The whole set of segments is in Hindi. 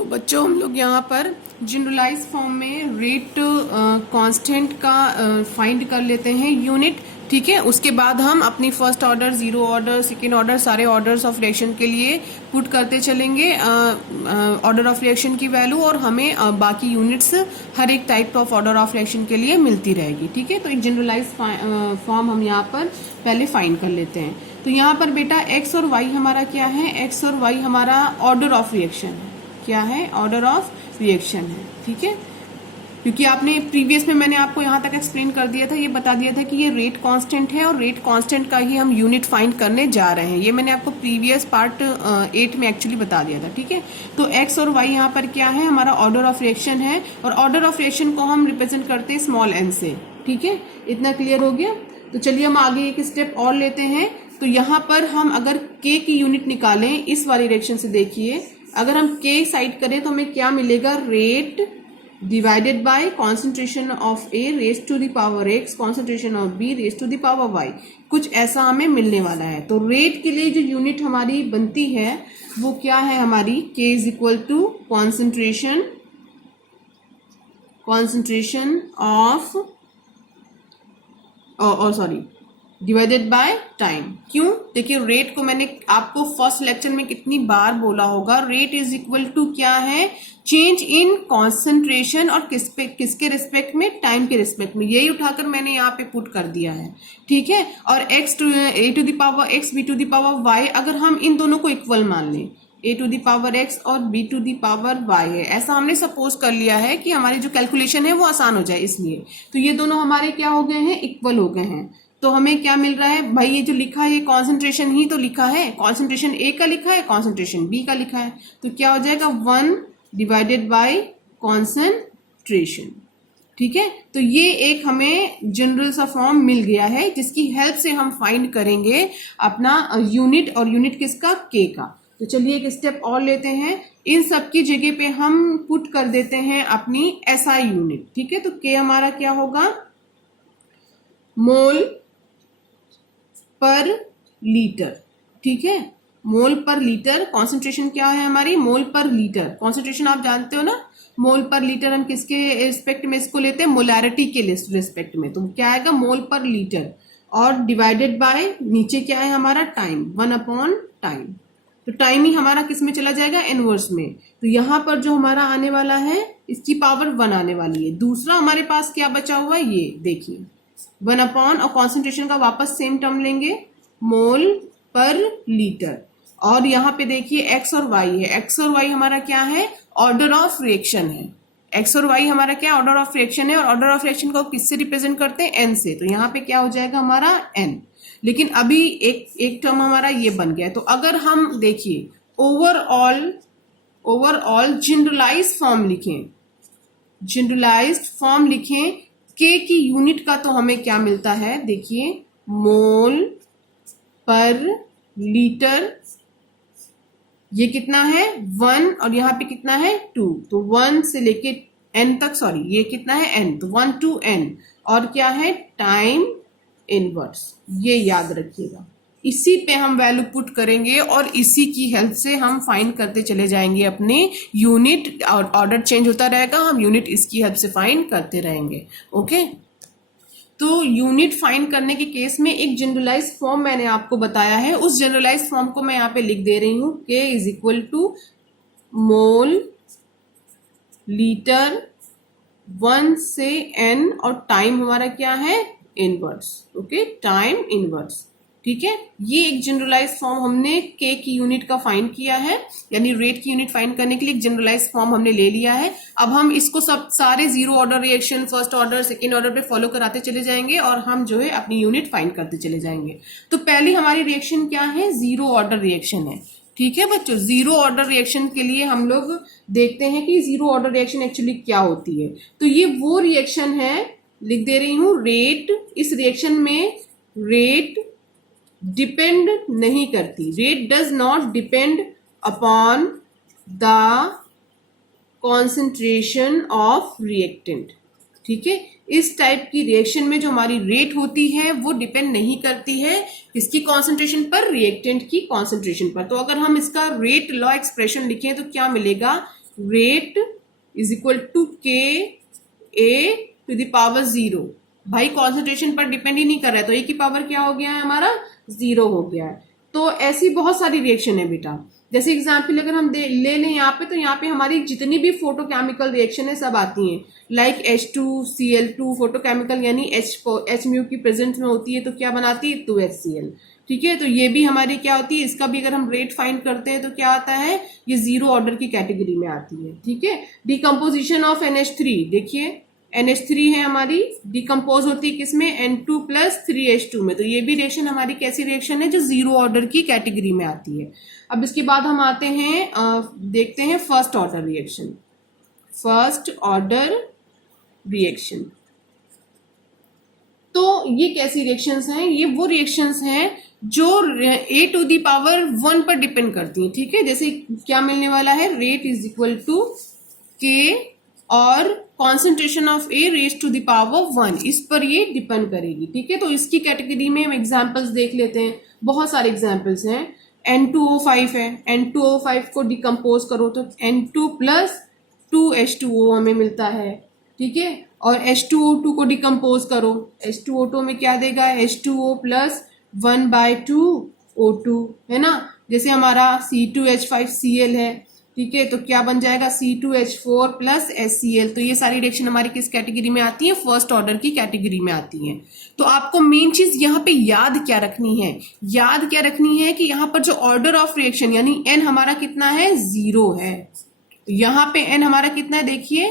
तो बच्चों हम लोग यहाँ पर जनरलाइज फॉर्म में रेट कांस्टेंट का फाइंड कर लेते हैं यूनिट, ठीक है। उसके बाद हम अपनी first order, zero order, second order, सारे ऑर्डर्स ऑफ रिएक्शन के लिए पुट करते चलेंगे ऑर्डर ऑफ रिएक्शन की वैल्यू, और हमें बाकी यूनिट्स हर एक type of order of reaction के लिए मिलती रहेगी, ठीक है। तो एक जनरलाइज फॉर्म हम यहाँ पर पहले फाइंड कर लेते हैं। तो यहाँ पर बेटा एक्स और वाई हमारा क्या है, एक्स और वाई हमारा ऑर्डर ऑफ रिएक्शन है, क्या है, ऑर्डर ऑफ रिएक्शन है, ठीक है। क्योंकि आपने प्रीवियस में मैंने आपको यहाँ तक एक्सप्लेन कर दिया था, ये बता दिया था कि ये रेट कांस्टेंट है और रेट कांस्टेंट का ही हम यूनिट फाइंड करने जा रहे हैं। ये मैंने आपको प्रीवियस पार्ट 8 में एक्चुअली बता दिया था, ठीक है। तो एक्स और वाई यहाँ पर क्या है, हमारा ऑर्डर ऑफ रिएक्शन है, और ऑर्डर ऑफ रिएक्शन को हम रिप्रेजेंट करते हैं स्मॉल एन से, ठीक है। इतना क्लियर हो गया। तो चलिए हम आगे एक स्टेप और लेते हैं। तो यहाँ पर हम अगर के की यूनिट निकालें इस वाली रिएक्शन से, देखिए अगर हम के साइड करें तो हमें क्या मिलेगा, rate divided by concentration of A raise to the power x, concentration of B raise to the power y, कुछ ऐसा हमें मिलने वाला है। तो रेट के लिए जो यूनिट हमारी बनती है वो क्या है हमारी, K is equal to concentration of divided by time. क्यों, देखिए रेट को मैंने आपको फर्स्ट लेक्चर में कितनी बार बोला होगा, रेट इज इक्वल टू क्या है, चेंज इन कॉन्सेंट्रेशन, और किसके रिस्पेक्ट में, टाइम के रिस्पेक्ट में। यही उठाकर मैंने यहाँ पे पुट कर दिया है, ठीक है। और x to A to the power x, B to the power y, अगर हम इन दोनों को इक्वल मान लें, A to the power x और B to the power y है, ऐसा हमने सपोज कर लिया है कि हमारी जो कैलकुलेशन है वो आसान हो जाए, इसलिए तो ये दोनों हमारे क्या हो गए हैं, इक्वल हो गए हैं। तो हमें क्या मिल रहा है भाई, ये जो लिखा है ये कॉन्सेंट्रेशन ही तो लिखा है, कॉन्सेंट्रेशन ए का लिखा है, कॉन्सेंट्रेशन बी का लिखा है, तो क्या हो जाएगा 1 डिवाइडेड बाय कॉन्सेंट्रेशन, ठीक है। तो ये एक हमें जनरल सा फॉर्म मिल गया है जिसकी हेल्प से हम फाइंड करेंगे अपना यूनिट, और यूनिट किसका, के का। तो चलिए एक स्टेप और लेते हैं, इन सब की जगह पे हम पुट कर देते हैं अपनी एसआई यूनिट, ठीक है। तो के हमारा क्या होगा, मोल पर लीटर, ठीक है, मोल पर लीटर। कॉन्सेंट्रेशन क्या है हमारी, मोल पर लीटर। कॉन्सेंट्रेशन आप जानते हो ना, मोल पर लीटर हम किसके रिस्पेक्ट में इसको लेते हैं, मोलैरिटी के रिस्पेक्ट में। तो क्या आएगा, मोल पर लीटर, और डिवाइडेड बाय नीचे क्या है हमारा, टाइम, 1 अपॉन टाइम। तो टाइम ही हमारा किस में चला जाएगा, इनवर्स में। तो यहाँ पर जो हमारा आने वाला है इसकी पावर 1 आने वाली है। दूसरा हमारे पास क्या बचा हुआ है, ये देखिए 1 अपॉन, और कॉन्सेंट्रेशन का वापस सेम टर्म लेंगे, मोल पर लीटर। और यहाँ पे देखिए एक्स और वाई है, एक्स और वाई हमारा क्या है, ऑर्डर ऑफ रिएक्शन है। एक्स और वाई हमारा क्या, ऑर्डर ऑफ रिएक्शन है, और ऑर्डर ऑफ रिएक्शन को किससे रिप्रेजेंट करते हैं, एन से। तो यहाँ पे क्या हो जाएगा हमारा एन। लेकिन अभी एक टर्म हमारा ये बन गया है। तो अगर हम देखिए ओवरऑल जनरलाइज फॉर्म लिखें के की यूनिट का, तो हमें क्या मिलता है, देखिए मोल पर लीटर, ये कितना है 1, और यहाँ पे कितना है 2। तो 1 से लेके n तक, सॉरी ये कितना है n, तो 1 to n, और क्या है टाइम इनवर्स। ये याद रखिएगा, इसी पे हम वैल्यू पुट करेंगे और इसी की हेल्प से हम फाइंड करते चले जाएंगे अपने यूनिट, और ऑर्डर चेंज होता रहेगा, हम यूनिट इसकी हेल्प से फाइंड करते रहेंगे, ओके। तो यूनिट फाइंड करने के केस में एक जनरलाइज फॉर्म मैंने आपको बताया है, उस जनरलाइज फॉर्म को मैं यहाँ पे लिख दे रही हूँ, K is equal to mole litre 1 से n, और टाइम हमारा क्या है, इनवर्स, ओके, टाइम इनवर्स, ठीक है। ये एक जनरलाइज फॉर्म हमने के की यूनिट का फाइंड किया है, यानी रेट की यूनिट फाइंड करने के लिए एक जनरलाइज फॉर्म हमने ले लिया है। अब हम इसको सब सारे zero order reaction, first order, second order पे फॉलो कराते चले जाएंगे, और हम जो है अपनी यूनिट फाइंड करते चले जाएंगे। तो पहली हमारी रिएक्शन क्या है, जीरो ऑर्डर रिएक्शन है, ठीक है बच्चों। जीरो ऑर्डर रिएक्शन के लिए हम लोग देखते हैं कि जीरो ऑर्डर रिएक्शन एक्चुअली क्या होती है। तो ये वो रिएक्शन है, लिख दे रही हूं रेट। इस रिएक्शन में रेट डिपेंड नहीं करती, rate does not depend upon the concentration of reactant, ठीक है। इस टाइप की रिएक्शन में जो हमारी रेट होती है वो डिपेंड नहीं करती है किसकी कॉन्सेंट्रेशन पर, रिएक्टेंट की कॉन्सेंट्रेशन पर। तो अगर हम इसका रेट लॉ एक्सप्रेशन लिखें तो क्या मिलेगा, रेट इज इक्वल टू के ए टू द पावर 0। भाई कॉन्सेंट्रेशन पर डिपेंड ही नहीं कर रहा है, तो ए की पावर क्या हो गया है हमारा 0 हो गया है। तो ऐसी बहुत सारी रिएक्शन है बेटा। जैसे एग्जाम्पल अगर हम ले लें यहाँ पे, तो यहाँ पे हमारी जितनी भी फोटोकेमिकल रिएक्शन है सब आती हैं, लाइक H2Cl2 फोटोकेमिकल यानी H म्यू की प्रेजेंस में होती है तो क्या बनाती है 2HCl। ठीक है, तो ये भी हमारी क्या होती है, इसका भी अगर हम रेट फाइंड करते हैं तो क्या आता है, ये 0 ऑर्डर की कैटेगरी में आती है। ठीक है, डिकम्पोजिशन ऑफ NH3, देखिए NH3 है हमारी, डिकम्पोज होती है किसमें, N2 प्लस 3H2 में, तो ये भी रिएक्शन हमारी कैसी रिएक्शन है जो 0 ऑर्डर की कैटेगरी में आती है। अब इसके बाद हम आते हैं देखते हैं first order reaction. First order reaction, तो ये कैसी रिएक्शंस हैं, ये वो रिएक्शंस हैं जो a टू दी पावर 1 पर डिपेंड करती हैं। ठीक है, जैसे क्या मिलने वाला है, rate is equal to k और concentration of A raise to the power 1, इस पर ये डिपेंड करेगी। ठीक है, तो इसकी कैटेगरी में हम एग्जांपल्स देख लेते हैं, बहुत सारे एग्जांपल्स हैं। N2O5 है, N2O5 को डिकम्पोज करो तो N2 प्लस 2H2O हमें मिलता है। ठीक है, और H2O2 को डिकम्पोज करो, H2O2 में क्या देगा, H2O प्लस 1/2O2 है ना। जैसे हमारा C2H5Cl है, ठीक है, तो क्या बन जाएगा C2H4 प्लस HCl। तो ये सारी रिएक्शन हमारी किस कैटेगरी में आती है, फर्स्ट ऑर्डर की कैटेगरी में आती है। तो आपको मेन चीज यहाँ पे याद क्या रखनी है, याद क्या रखनी है कि यहाँ पर जो ऑर्डर ऑफ रिएक्शन यानी n हमारा कितना है, 0 है। यहाँ पे n हमारा कितना है, देखिए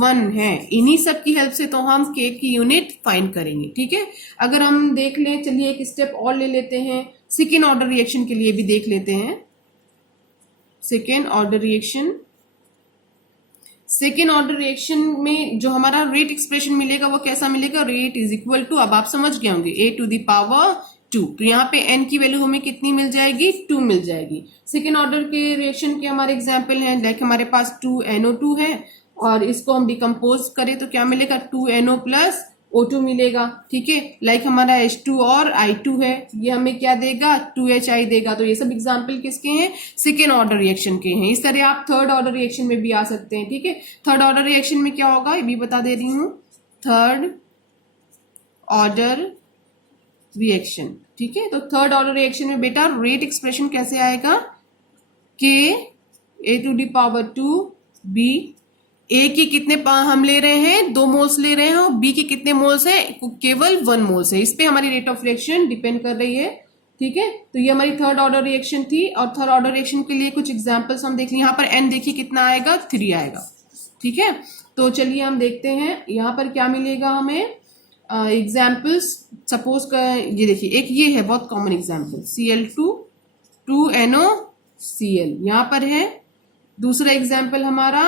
1 है। इन्हीं सब की हेल्प से तो हम k की यूनिट फाइंड करेंगे। ठीक है, अगर हम देख लें, चलिए एक स्टेप और ले लेते हैं, सेकेंड ऑर्डर रिएक्शन के लिए भी देख लेते हैं। Second order reaction, second order reaction में जो हमारा रेट एक्सप्रेशन मिलेगा वो कैसा मिलेगा, रेट इज इक्वल टू, अब आप समझ गए होंगे, a टू द पावर 2। तो यहाँ पे n की वैल्यू हमें कितनी मिल जाएगी, 2 मिल जाएगी। सेकेंड ऑर्डर के रिएक्शन के हमारे एग्जाम्पल हैं, लाइक हमारे पास 2NO2 है और इसको हम डिकम्पोज करें तो क्या मिलेगा, 2NO प्लस O2 मिलेगा। ठीक है, लाइक हमारा H2 और I2 है, ये हमें क्या देगा, 2HI देगा। तो ये सब एग्जाम्पल किसके हैं, सेकेंड ऑर्डर रिएक्शन के हैं। इस तरह आप थर्ड ऑर्डर रिएक्शन में भी आ सकते हैं। ठीक है, थर्ड ऑर्डर रिएक्शन में क्या होगा ये भी बता दे रही हूं, थर्ड ऑर्डर रिएक्शन। ठीक है, तो थर्ड ऑर्डर रिएक्शन में बेटा रेट एक्सप्रेशन कैसे आएगा, k a to the power 2 b, A की कितने हम ले रहे हैं, 2 मोल्स ले रहे हैं, और बी की कितने मोल्स है, केवल 1 मोल्स है। इस पे हमारी रेट ऑफ रिएक्शन डिपेंड कर रही है। ठीक है, तो ये हमारी थर्ड ऑर्डर रिएक्शन थी। और थर्ड ऑर्डर रिएक्शन के लिए कुछ एग्जांपल्स हम देख लें। यहाँ पर n देखिए कितना आएगा, 3 आएगा। ठीक है, तो चलिए हम देखते हैं यहाँ पर क्या मिलेगा हमें एग्जाम्पल्स। सपोज ये देखिए, एक ये है बहुत कॉमन एग्जाम्पल, Cl2 2NOCl यहाँ पर है। दूसरा एग्जाम्पल हमारा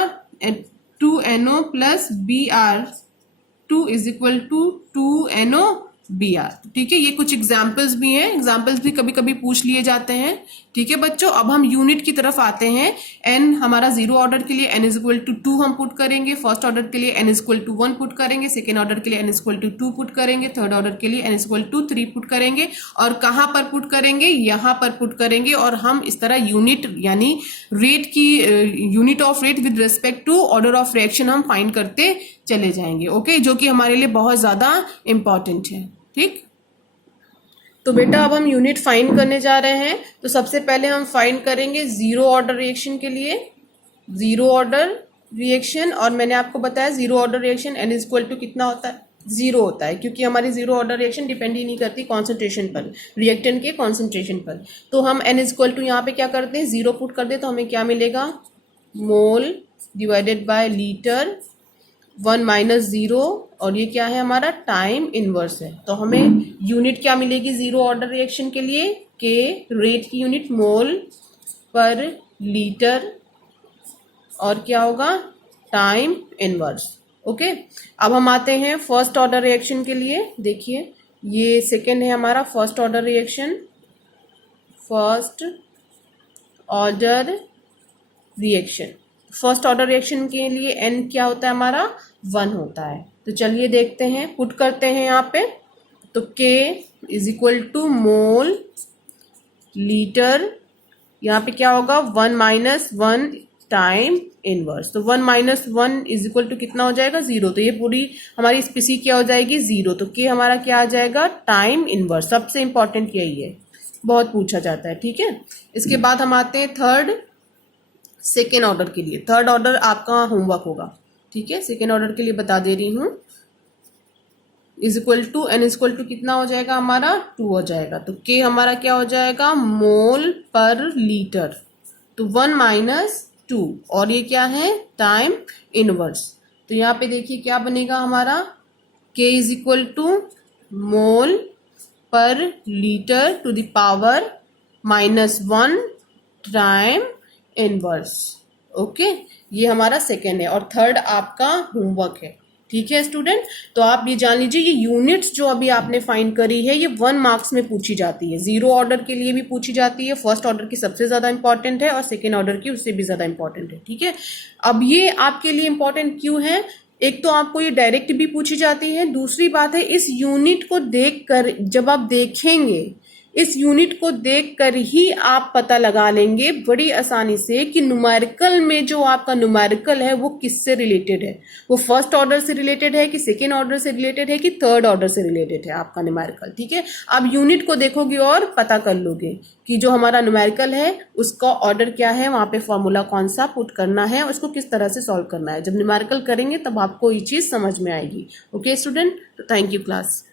2NO plus Br2 is equal to 2NO Br। ठीक है, ये कुछ एग्जाम्पल्स भी हैं, एग्जाम्पल्स भी कभी कभी पूछ लिए जाते हैं। ठीक है बच्चों, अब हम यूनिट की तरफ आते हैं। n हमारा 0 ऑर्डर के लिए n इज इक्वल टू 2 हम पुट करेंगे, फर्स्ट ऑर्डर के लिए n is equal to 1 put करेंगे, सेकेंड ऑर्डर के लिए n is equal to 2 put करेंगे, थर्ड ऑर्डर के लिए n is equal to 3 put करेंगे। और कहाँ पर पुट करेंगे, यहाँ पर पुट करेंगे। और हम इस तरह यूनिट यानी रेट की unit of rate with respect to order of reaction हम फाइंड करते चले जाएंगे। ओके, जो कि हमारे लिए बहुत ज्यादा इंपॉर्टेंट है। ठीक, तो बेटा अब हम यूनिट फाइंड करने जा रहे हैं। तो सबसे पहले हम फाइंड करेंगे 0 ऑर्डर रिएक्शन के लिए, 0 ऑर्डर रिएक्शन। और मैंने आपको बताया 0 order reaction n is equal to कितना होता है, 0 होता है, क्योंकि हमारी 0 ऑर्डर रिएक्शन डिपेंड ही नहीं करती कॉन्सेंट्रेशन पर, रिएक्टेंट के कॉन्सेंट्रेशन पर। तो हम n इज इक्वल टू यहाँ पे क्या करते हैं, 0 पुट कर दे तो हमें क्या मिलेगा, मोल डिवाइडेड बाय लीटर 1 माइनस 0, और ये क्या है हमारा टाइम इनवर्स है। तो हमें यूनिट क्या मिलेगी 0 ऑर्डर रिएक्शन के लिए, के रेट की यूनिट मोल पर लीटर, और क्या होगा टाइम इनवर्स। ओके, अब हम आते हैं फर्स्ट ऑर्डर रिएक्शन के लिए। देखिए ये सेकेंड है हमारा first order reaction, first order reaction. First order reaction के लिए n क्या होता है हमारा, 1 होता है। तो चलिए देखते हैं, पुट करते हैं यहाँ पे। तो k is equal to mole litre, यहाँ पे क्या होगा 1 माइनस 1 टाइम इनवर्स। तो 1 माइनस 1 इज इक्वल टू कितना हो जाएगा 0। तो ये पूरी हमारी स्पीसी क्या हो जाएगी 0। तो के हमारा क्या आ जाएगा टाइम इनवर्स। सबसे इंपॉर्टेंट यही है, बहुत पूछा जाता है, ठीक है। इसके बाद हम आते हैं थर्ड सेकेंड ऑर्डर के लिए। थर्ड ऑर्डर आपका होमवर्क होगा, ठीक है। सेकेंड ऑर्डर के लिए बता दे रही हूं, is equal to N is equal to कितना हो जाएगा हमारा 2 हो जाएगा। तो के हमारा क्या हो जाएगा मोल पर लीटर। तो 1 माइनस 2 और ये क्या है टाइम इनवर्स। तो यहाँ पे देखिए क्या बनेगा हमारा के is equal to mole per litre to the power -1 time inverse. Okay, ये हमारा सेकेंड है और थर्ड आपका होमवर्क है, ठीक है स्टूडेंट। तो आप ये जान लीजिए ये यूनिट्स जो अभी आपने फाइंड करी है ये 1 मार्क्स में पूछी जाती है। 0 ऑर्डर के लिए भी पूछी जाती है, फर्स्ट ऑर्डर की सबसे ज्यादा इंपॉर्टेंट है और सेकेंड ऑर्डर की उससे भी ज्यादा इंपॉर्टेंट है, ठीक है। अब ये आपके लिए इंपॉर्टेंट क्यों है, एक तो आपको ये डायरेक्ट भी पूछी जाती है, दूसरी बात है इस यूनिट को देखकर जब आप देखेंगे, इस यूनिट को देखकर ही आप पता लगा लेंगे बड़ी आसानी से कि न्यूमेरिकल में जो आपका न्यूमेरिकल है वो किससे रिलेटेड है, वो फर्स्ट ऑर्डर से रिलेटेड है कि सेकेंड ऑर्डर से रिलेटेड है कि थर्ड ऑर्डर से रिलेटेड है आपका न्यूमेरिकल, ठीक है। आप यूनिट को देखोगे और पता कर लोगे कि जो हमारा न्यूमेरिकल है उसका ऑर्डर क्या है, वहां पे फॉर्मूला कौन सा पुट करना है, उसको किस तरह से सॉल्व करना है। जब न्यूमेरिकल करेंगे तब आपको ये चीज समझ में आएगी। ओके स्टूडेंट, तो थैंक यू क्लास।